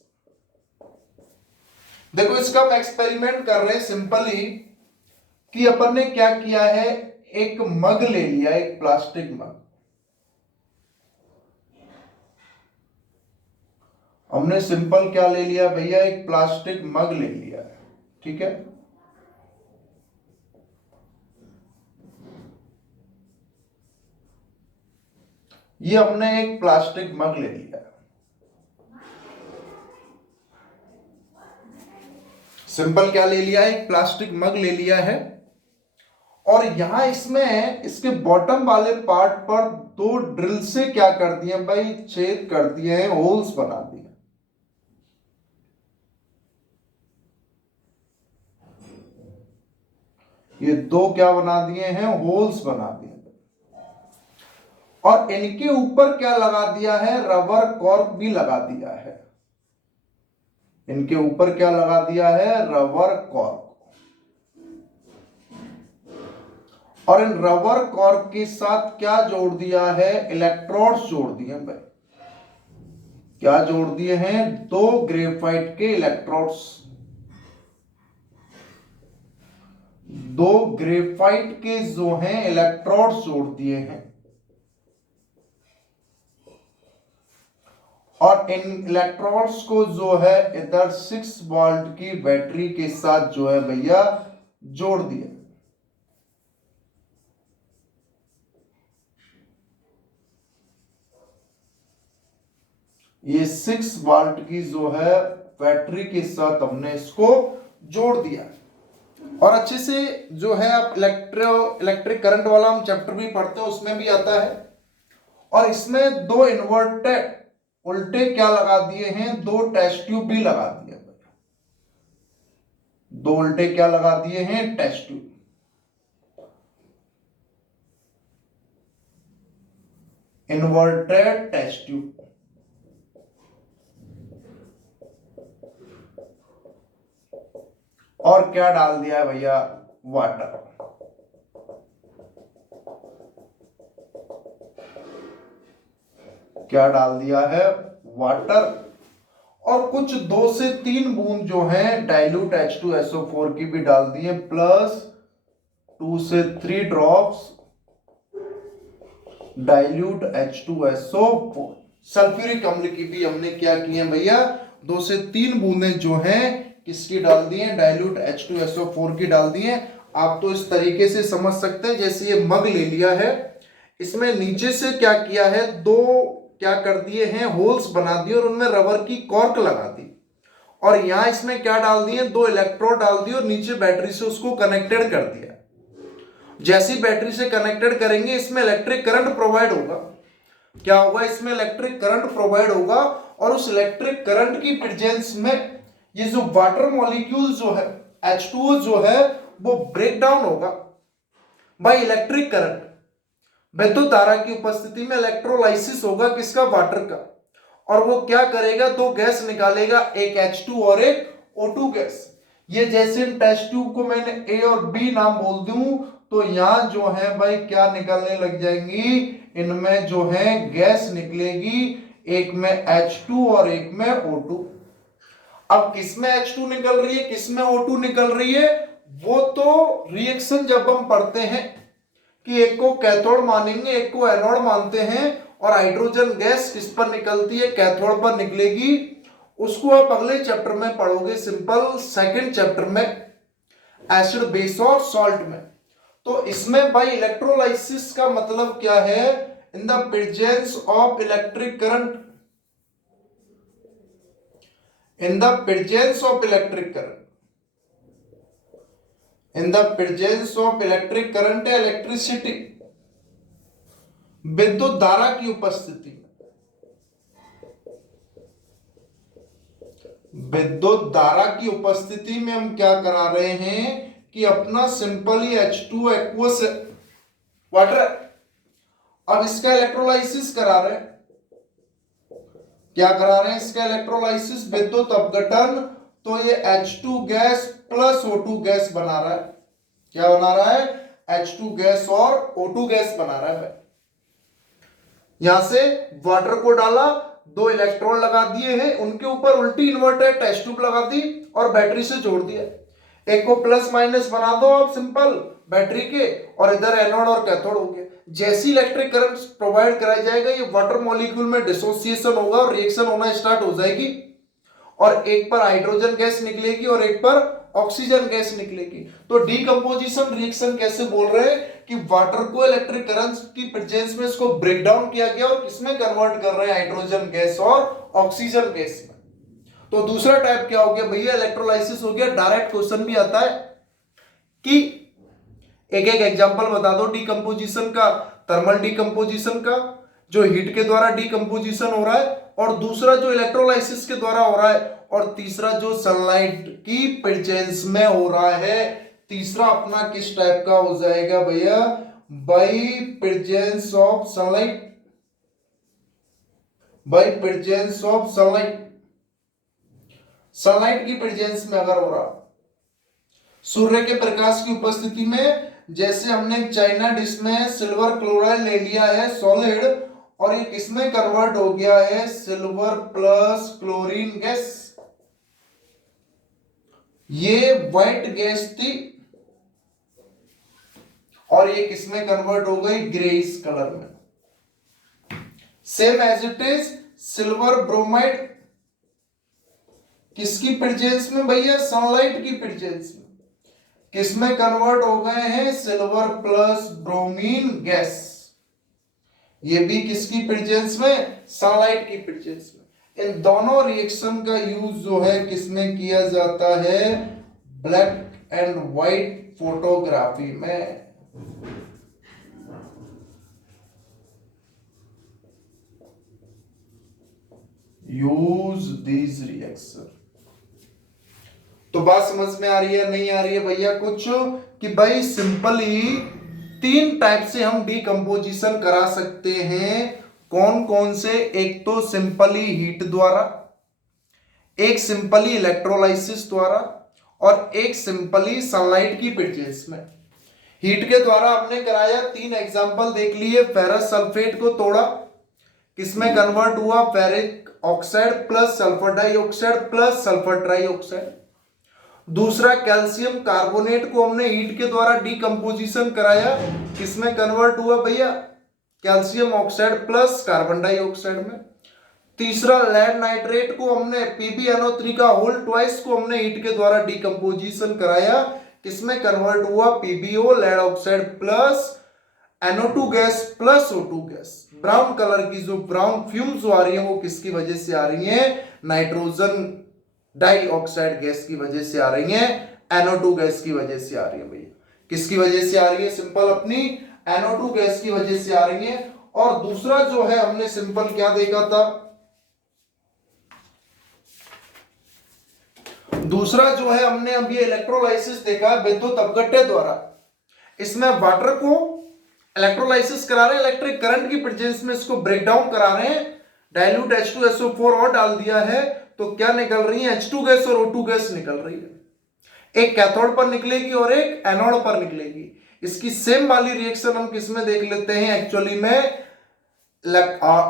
देखो इसका हम एक्सपेरिमेंट कर रहे हैं सिंपली, कि अपन ने क्या किया है, एक मग ले लिया, एक प्लास्टिक मग, हमने सिंपल क्या ले लिया भैया, एक प्लास्टिक मग ले लिया है, ठीक है। ये हमने एक प्लास्टिक मग ले लिया, सिंपल क्या ले लिया, एक प्लास्टिक मग ले लिया है। और यहां इसमें इसके बॉटम वाले पार्ट पर 2 ड्रिल से क्या कर दिए भाई, छेद कर दिए हैं, होल्स बना दिए। ये 2 क्या बना दिए हैं, होल्स बना दिए। और इनके ऊपर क्या लगा दिया है, रबर कॉर्क भी लगा दिया है। इनके ऊपर क्या लगा दिया है, रबर कॉर्क। और इन रबर कॉर्क के साथ क्या जोड़ दिया है, इलेक्ट्रोड्स जोड़ दिए भाई। क्या जोड़ दिए हैं, 2 ग्रेफाइट के इलेक्ट्रोड्स, 2 ग्रेफाइट के जो हैं इलेक्ट्रोड्स जोड़ दिए हैं। और इन इलेक्ट्रॉन्स को जो है इधर 6 वोल्ट की बैटरी के साथ जो है भैया जोड़ दिया। ये 6 वोल्ट की जो है बैटरी के साथ हमने इसको जोड़ दिया। और अच्छे से जो है आप इलेक्ट्रिक करंट वाला हम चैप्टर भी पढ़ते हैं, उसमें भी आता है। और इसमें दो इन्वर्टेड उल्टे क्या लगा दिए हैं, दो टेस्ट ट्यूब भी लगा दिए, दो उल्टे क्या लगा दिए हैं, test tube. Inverted test tube. और क्या डाल दिया है भैया, वाटर। क्या डाल दिया है, वाटर। और कुछ 2 से 3 बूंद जो है डाइल्यूट H2SO4 की भी डाल दी है, प्लस 2 से 3 ड्रॉप्स डाइल्यूट H2SO4। सल्फ्यूरिक अम्ल की भी हमने क्या की है भैया, 2 से 3 बूंदें जो हैं किसकी डाल दी है, डाइल्यूट H2SO4 की डाल दी है। आप तो इस तरीके से समझ सकते हैं, जैसे ये मग ले लिया है, इसमें नीचे से क्या किया है, दो क्या कर दिए हैं, होल्स बना दिए और उनमें रबर की कॉर्क लगा दी। और यहां इसमें क्या डाल दिए, दो इलेक्ट्रोड डाल दिए और नीचे बैटरी से उसको कनेक्टेड कर दिया। जैसी बैटरी से कनेक्टेड करेंगे इसमें इलेक्ट्रिक करंट प्रोवाइड होगा। क्या होगा, इसमें इलेक्ट्रिक करंट प्रोवाइड होगा। और उस इलेक्ट्रिक करंट की प्रेजेंस में ये जो वाटर मॉलिक्यूल जो है H2O जो है वो ब्रेक डाउन होगा बाय इलेक्ट्रिक करंट। विद्युत धारा की उपस्थिति में इलेक्ट्रोलाइसिस होगा किसका, वाटर का। और वो क्या करेगा, दो गैस निकालेगा, एक H2 और एक O2 गैस। ये जैसे टेस्ट ट्यूब को मैंने A और B नाम बोल दूं तो यहां जो है भाई क्या निकलने लग जाएंगी, इनमें जो है गैस निकलेगी, एक में H2 और एक में O2। अब किसमें H2 निकल रही है, किसमें O2 निकल रही है, वो तो रिएक्शन जब हम पढ़ते हैं कि एक को कैथोड मानेंगे एक को एनोड मानते हैं, और हाइड्रोजन गैस किस पर निकलती है, कैथोड पर निकलेगी। उसको आप अगले चैप्टर में पढ़ोगे, सिंपल सेकंड चैप्टर में, एसिड बेस और सॉल्ट में। तो इसमें भाई इलेक्ट्रोलाइसिस का मतलब क्या है, इन the presence of electric current, in the presence of electric current, in the presence of electric current या इलेक्ट्रिसिटी, विद्युत धारा की उपस्थिति में, विद्युत धारा की उपस्थिति में हम क्या करा रहे हैं कि अपना सिंपली H2 एक्वस वाटर, अब इसका इलेक्ट्रोलाइसिस करा रहे हैं। क्या करा रहे हैं, इसका इलेक्ट्रोलाइसिस, विद्युत अपघटन। तो ये H2 gas plus O2 gas बना रहा है। क्या बना रहा है, H2 गैस और O2 गैस बना रहा है। यहां से वाटर को डाला, दो इलेक्ट्रॉन लगा दिए हैं, उनके ऊपर उल्टी इन्वर्टेड टेस्ट ट्यूब लगा दी और बैटरी से जोड़ दिया। एक को प्लस माइनस बना दो आप सिंपल बैटरी के, और इधर एनोड और कैथोड हो गया। जैसी इलेक्ट्रिक करंट प्रोवाइड कराया जाएगा, ये वाटर मॉलिक्यूल में डिसोसिएशन होगा और रिएक्शन होना स्टार्ट हो जाएगी, और एक पर हाइड्रोजन गैस निकलेगी और एक पर ऑक्सीजन गैस निकलेगी। तो डीकंपोजिशन रिएक्शन कैसे बोल रहे हैं कि वाटर को इलेक्ट्रिक करंट की प्रेजेंस में इसको ब्रेक डाउन किया गया और किसमें कन्वर्ट कर रहे हैं, हाइड्रोजन गैस और ऑक्सीजन गैस में। तो दूसरा टाइप क्या हो गया भैया, इलेक्ट्रोलाइसिस हो गया। डायरेक्ट क्वेश्चन भी आता है कि एक एक एग्जांपल बता दो डीकंपोजिशन का, थर्मल डीकंपोजिशन का जो हीट के द्वारा डीकंपोजिशन हो रहा है, और दूसरा जो इलेक्ट्रोलाइसिस के द्वारा हो रहा है, और तीसरा जो सनलाइट की प्रेजेंस में हो रहा है। तीसरा अपना किस टाइप का हो जाएगा भैया, by presence of sunlight, by presence of sunlight. Sunlight की प्रेजेंस में अगर हो रहा, सूर्य के प्रकाश की उपस्थिति में, जैसे हमने चाइना डिश में सिल्वर क्लोराइड ले लिया है सॉलिड, और ये किसमें कन्वर्ट हो गया है, सिल्वर प्लस क्लोरीन गैस। ये व्हाइट गैस थी और ये किसमें कन्वर्ट हो गई, ग्रेइश कलर में। Same as it is silver bromide किसकी प्रेजेंस में भैया, सनलाइट की प्रेजेंस में किसमें कन्वर्ट हो गए हैं, सिल्वर प्लस ब्रोमीन गैस। ये भी किसकी प्रेजेंस में, सनलाइट की प्रेजेंस में। इन दोनों रिएक्शन का यूज जो है किसमें किया जाता है, ब्लैक एंड व्हाइट फोटोग्राफी में यूज दीज रिएक्शन। तो बात समझ में आ रही है नहीं आ रही है भैया कुछ, कि भाई सिंपली 3 टाइप से हम डीकंपोजिशन करा सकते हैं। कौन कौन से? एक तो सिंपली हीट द्वारा, एक सिंपली इलेक्ट्रोलाइसिस द्वारा, और एक सिंपली सनलाइट की प्रेजेंस में। हीट के द्वारा हमने कराया 3 एग्जांपल देख लिए। फेरस सल्फेट को तोड़ा, किसमें कन्वर्ट हुआ? Ferric oxide plus sulphur dioxide plus sulphur trioxide. दूसरा कैल्शियम कार्बोनेट को हमने हीट के द्वारा डीकंपोजिशन कराया, किसमें कन्वर्ट हुआ भैया? Calcium oxide plus carbon dioxide में। तीसरा लेड नाइट्रेट को हमने PbNO3 का होल ट्वाइस को हमने हीट के द्वारा डीकंपोजिशन कराया, किसमें कन्वर्ट हुआ? PbO lead oxide plus NO2 gas plus O2 gas. Brown colour की जो ब्राउन फ्यूम्स जो आ रही है वो किसकी वजह से आ रही है? नाइट्रोजन डाइऑक्साइड गैस की वजह से आ रही है, NO2 गैस की वजह से आ रही है भैया। किसकी वजह से आ रही है? सिंपल अपनी NO2 गैस की वजह से आ रही है। और दूसरा जो है हमने सिंपल क्या देखा था? दूसरा जो है हमने अभी इलेक्ट्रोलाइसिस देखा विद्युत अपघट्य द्वारा। इसमें वाटर को इलेक्ट्रोलाइसिस करा रहे हैं, इलेक्ट्रिक करंट की प्रेजेंस में इसको ब्रेक डाउन करा रहे हैं, डाइल्यूट H2SO4 और डाल दिया है, तो क्या निकल रही है? H2 गैस और O2 गैस निकल रही है। एक कैथोड पर निकलेगी और एक एनोड पर निकलेगी। इसकी सेम वाली रिएक्शन हम किस में देख लेते हैं? एक्चुअली में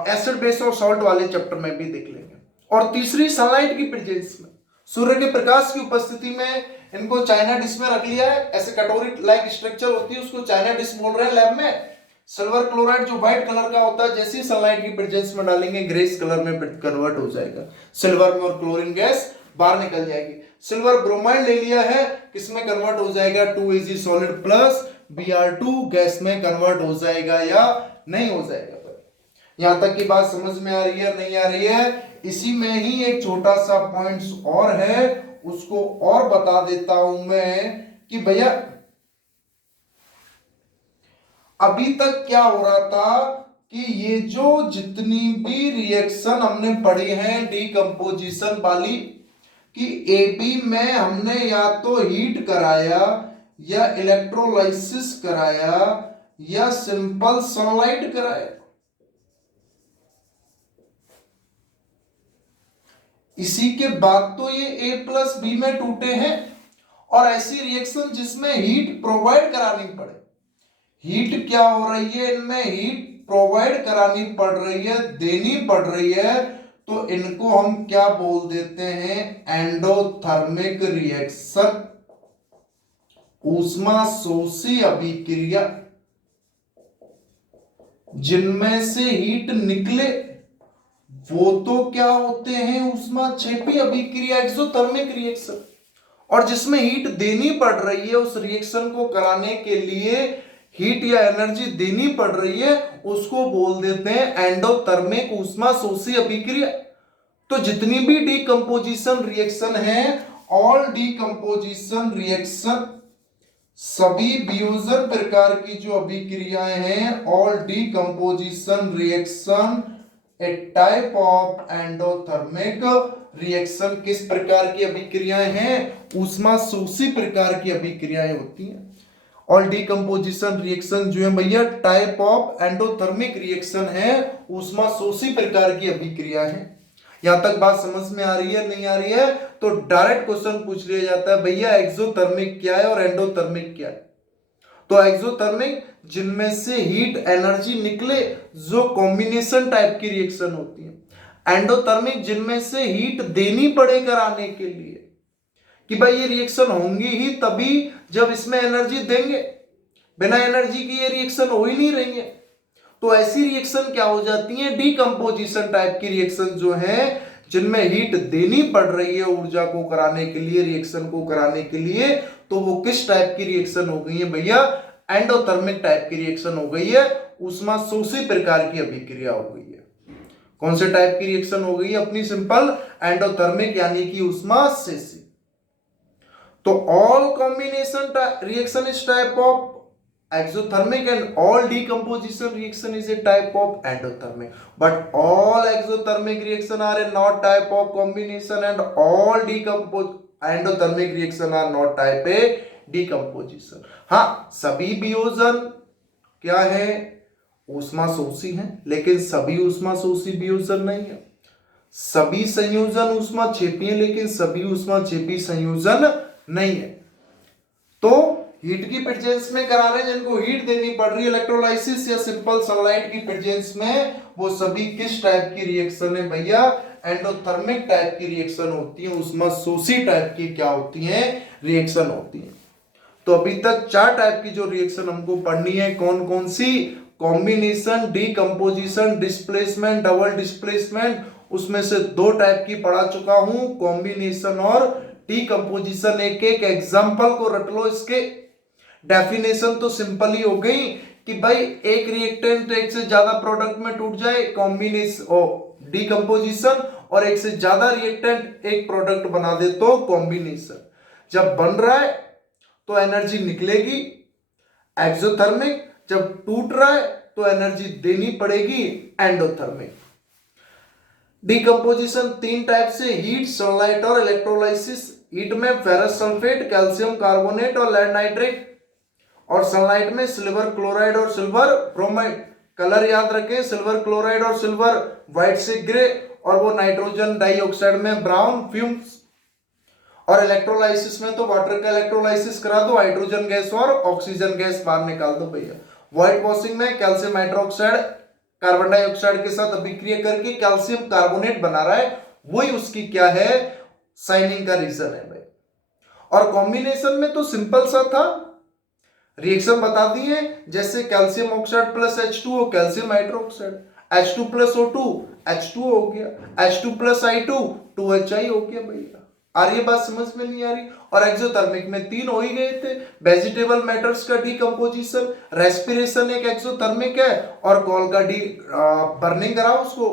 एसिड बेस और सॉल्ट वाले चैप्टर में भी देख लेंगे। और तीसरी सनलाइट की प्रेजेंस में, सूर्य के प्रकाश की उपस्थिति में इनको चाइना डिश में रख लिया है। ऐसे कटोरी लाइक स्ट्रक्चर होती है, उसको चाइना डिश बोल रहे हैं लैब में। सिल्वर क्लोराइड जो व्हाइट कलर का होता है, जैसे ही सनलाइट की प्रेजेंस में डालेंगे ग्रेस कलर में कन्वर्ट हो जाएगा। सिल्वर में और क्लोरीन गैस बाहर निकल जाएगी। सिल्वर ब्रोमाइड ले लिया है, किसमें कन्वर्ट हो जाएगा? 2Ag solid plus Br2 gas में कन्वर्ट हो जाएगा या नहीं हो जाएगा? यहां तक की बात समझ में आ रही है नहीं आ रही है? इसी में ही एक छोटा सा पॉइंट्स और है, उसको और बता देता हूं मैं कि भैया अभी तक क्या हो रहा था कि ये जो जितनी भी रिएक्शन हमने पढ़ी है डीकंपोजिशन वाली, कि AB में हमने या तो हीट कराया या इलेक्ट्रोलाइसिस कराया या सिंपल सनलाइट कराया। इसी के बाद तो ये A प्लस B में टूटे हैं। और ऐसी रिएक्शन जिसमें हीट प्रोवाइड करानी पड़े, हीट क्या हो रही है इनमें? हीट प्रोवाइड करानी पड़ रही है, देनी पड़ रही है, तो इनको हम क्या बोल देते हैं? एंडोथर्मिक रिएक्शन, ऊष्मा शोषी अभिक्रिया। जिनमें से हीट निकले वो तो क्या होते हैं? ऊष्मा क्षेपी अभिक्रिया, एक्सोथर्मिक रिएक्शन। और जिसमें हीट देनी पड़ रही है, उस रिएक्शन को कराने के लिए हीट या एनर्जी देनी पड़ रही है, उसको बोल देते हैं एंडोथर्मिक ऊष्मा शोषी अभिक्रिया। तो जितनी भी डीकंपोजिशन रिएक्शन है, ऑल डीकंपोजिशन रिएक्शन, सभी वियोजन प्रकार की जो अभिक्रियाएं हैं, all decomposition reaction A type of endothermic reaction. किस प्रकार की अभिक्रियाएं हैं? ऊष्मा शोषी प्रकार की अभिक्रियाएं होती हैं। और डीकंपोजिशन रिएक्शन जो है भैया टाइप ऑफ एंडोथर्मिक रिएक्शन है, ऊष्मा शोषी प्रकार की अभिक्रिया है। यहां तक बात समझ में आ रही है नहीं आ रही है? तो डायरेक्ट क्वेश्चन पूछ लिया जाता है भैया एक्सोथर्मिक क्या है और एंडोथर्मिक क्या है? तो एक्सोथर्मिक जिनमें से हीट एनर्जी निकले, जो कॉम्बिनेशन टाइप की रिएक्शन होती है। एंडोथर्मिक जिनमें से हीट देनी पड़े कराने के लिए, कि भाई ये रिएक्शन होंगी ही तभी जब इसमें एनर्जी देंगे, बिना एनर्जी की ये रिएक्शन हो ही नहीं रही है। तो ऐसी रिएक्शन क्या हो जाती है? डीकंपोजिशन टाइप की रिएक्शन जो है, जिनमें हीट देनी पड़ रही है ऊर्जा को कराने के लिए, रिएक्शन को कराने के लिए, तो वो किस टाइप की रिएक्शन हो गई है भैया? एंडोथर्मिक टाइप की रिएक्शन हो गई है, ऊष्मा शोषी प्रकार की अभिक्रिया हो गई है। कौन से टाइप की रिएक्शन हो गई है अपनी? सिंपल एंडोथर्मिक यानी कि ऊष्मा शोषी। तो all combination reaction is type of exothermic and all decomposition reaction is a type of endothermic, but all exothermic reaction are not type of combination and all endothermic reaction are not type a decomposition. हाँ, सभी वियोजन क्या है, ऊष्मा शोषी हैं, लेकिन सभी ऊष्मा शोषी वियोजन नहीं है। सभी संयोजन ऊष्मा छेपी है, लेकिन सभी ऊष्मा छेपी संयोजन नहीं है। तो हीट की प्रेजेंस में करा रहे हैं, जिनको हीट देनी पड़ रही है इलेक्ट्रोलाइसिस या सिंपल सनलाइट की प्रेजेंस में, वो सभी किस टाइप की रिएक्शन है भैया, एंडोथर्मिक टाइप की रिएक्शन होती है, ऊष्मा शोषी टाइप की क्या होती है, रिएक्शन होती है। तो अभी तक 4 टाइप की जो रिएक्शन हमको पढ़नी है, कौन कौन सी, combination, decomposition, displacement, double displacement, उसमें से 2 टाइप की पढ़ा चुका हूं, कॉम्बिनेशन और डीकंपोजिशन। एक एक एग्जांपल को रट लो, इसके डेफिनेशन तो सिंपल ही हो गई कि भाई एक रिएक्टेंट एक से ज्यादा प्रोडक्ट में टूट जाए, कॉम्बिनेशन और डीकंपोजिशन, और एक से ज्यादा रिएक्टेंट एक प्रोडक्ट बना दे तो कॉम्बिनेशन। जब बन रहा है तो एनर्जी निकलेगी एक्सोथर्मिक, जब टूट रहा है तो एनर्जी देनी पड़ेगी एंडोथर्मिक। डीकंपोजिशन 3 टाइप से, हीट, सनलाइट और इलेक्ट्रोलाइसिस। हीट में फेरस सल्फेट, कैल्शियम कार्बोनेट और लेड नाइट्रेट, और सनलाइट में सिल्वर क्लोराइड और सिल्वर ब्रोमाइड। कलर याद रखें, सिल्वर क्लोराइड और सिल्वर व्हाइट से ग्रे, और वो नाइट्रोजन डाइऑक्साइड में ब्राउन फ्यूम्स। और इलेक्ट्रोलाइसिस में तो वाटर का इलेक्ट्रोलाइसिस करा दो, हाइड्रोजन गैस और ऑक्सीजन गैस बाहर निकाल दो भैया। व्हाइट वॉशिंग में कैल्शियम हाइड्रोक्साइड कार्बन डाइऑक्साइड के साथ अभिक्रिया करके कैल्शियम कार्बोनेट बना रहा है, वही उसकी क्या है, शाइनिंग का रीजन है भाई। और कॉम्बिनेशन में तो सिंपल सा था, रिएक्शन बता दी है, जैसे calcium oxide plus H2O calcium hydroxide, H2 plus O2 H2O हो गया, H2 प्लस I2 2HI हो गया भैया। आ रही है बात समझ में, नहीं आ रही? और एक्सोथर्मिक में 3 हो ही गए थे, वेजिटेबल मैटर्स का डीकंपोजिशन, रेस्पिरेशन एक एक्सोथर्मिक है, और कॉल का बर्निंग कराओ, उसको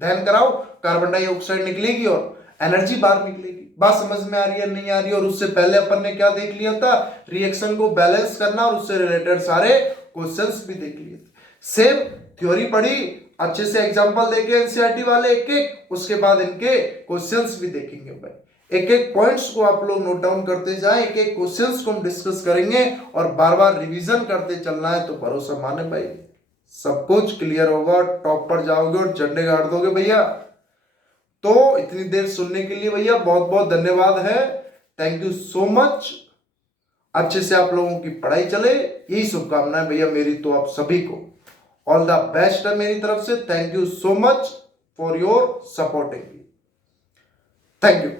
दहन कराओ, कार्बन डाइऑक्साइड निकलेगी और एनर्जी बाहर निकलेगी। बात समझ में आ रही है, नहीं आ रही? और उससे पहले अपन ने क्या देख लिया था, रिएक्शन को बैलेंस करना, और उससे रिलेटेड सारे क्वेश्चंस भी देख लिए थे। सेम थ्योरी पढ़ी, अच्छे से एग्जांपल देखे एनसीईआरटी वाले एक एक, उसके बाद इनके क्वेश्चंस भी देखेंगे भाई। एक एक पॉइंट्स को आप लोग नोट डाउन करते जाएं, एक एक क्वेश्चंस को हम डिस्कस करेंगे, और बार बार रिवीजन करते चलना है, तो भरोसा माने भाई सब कुछ क्लियर होगा, टॉप पर जाओगे और झंडे गाड़ दोगे भैया। तो इतनी देर सुनने के लिए भैया बहुत बहुत धन्यवाद है, थैंक यू सो मच। अच्छे से आप लोगों की पढ़ाई चले, यही शुभकामनाएं भैया मेरी तो आप सभी को। ऑल द बेस्ट है मेरी तरफ से, thank you so much for your supporting, thank you.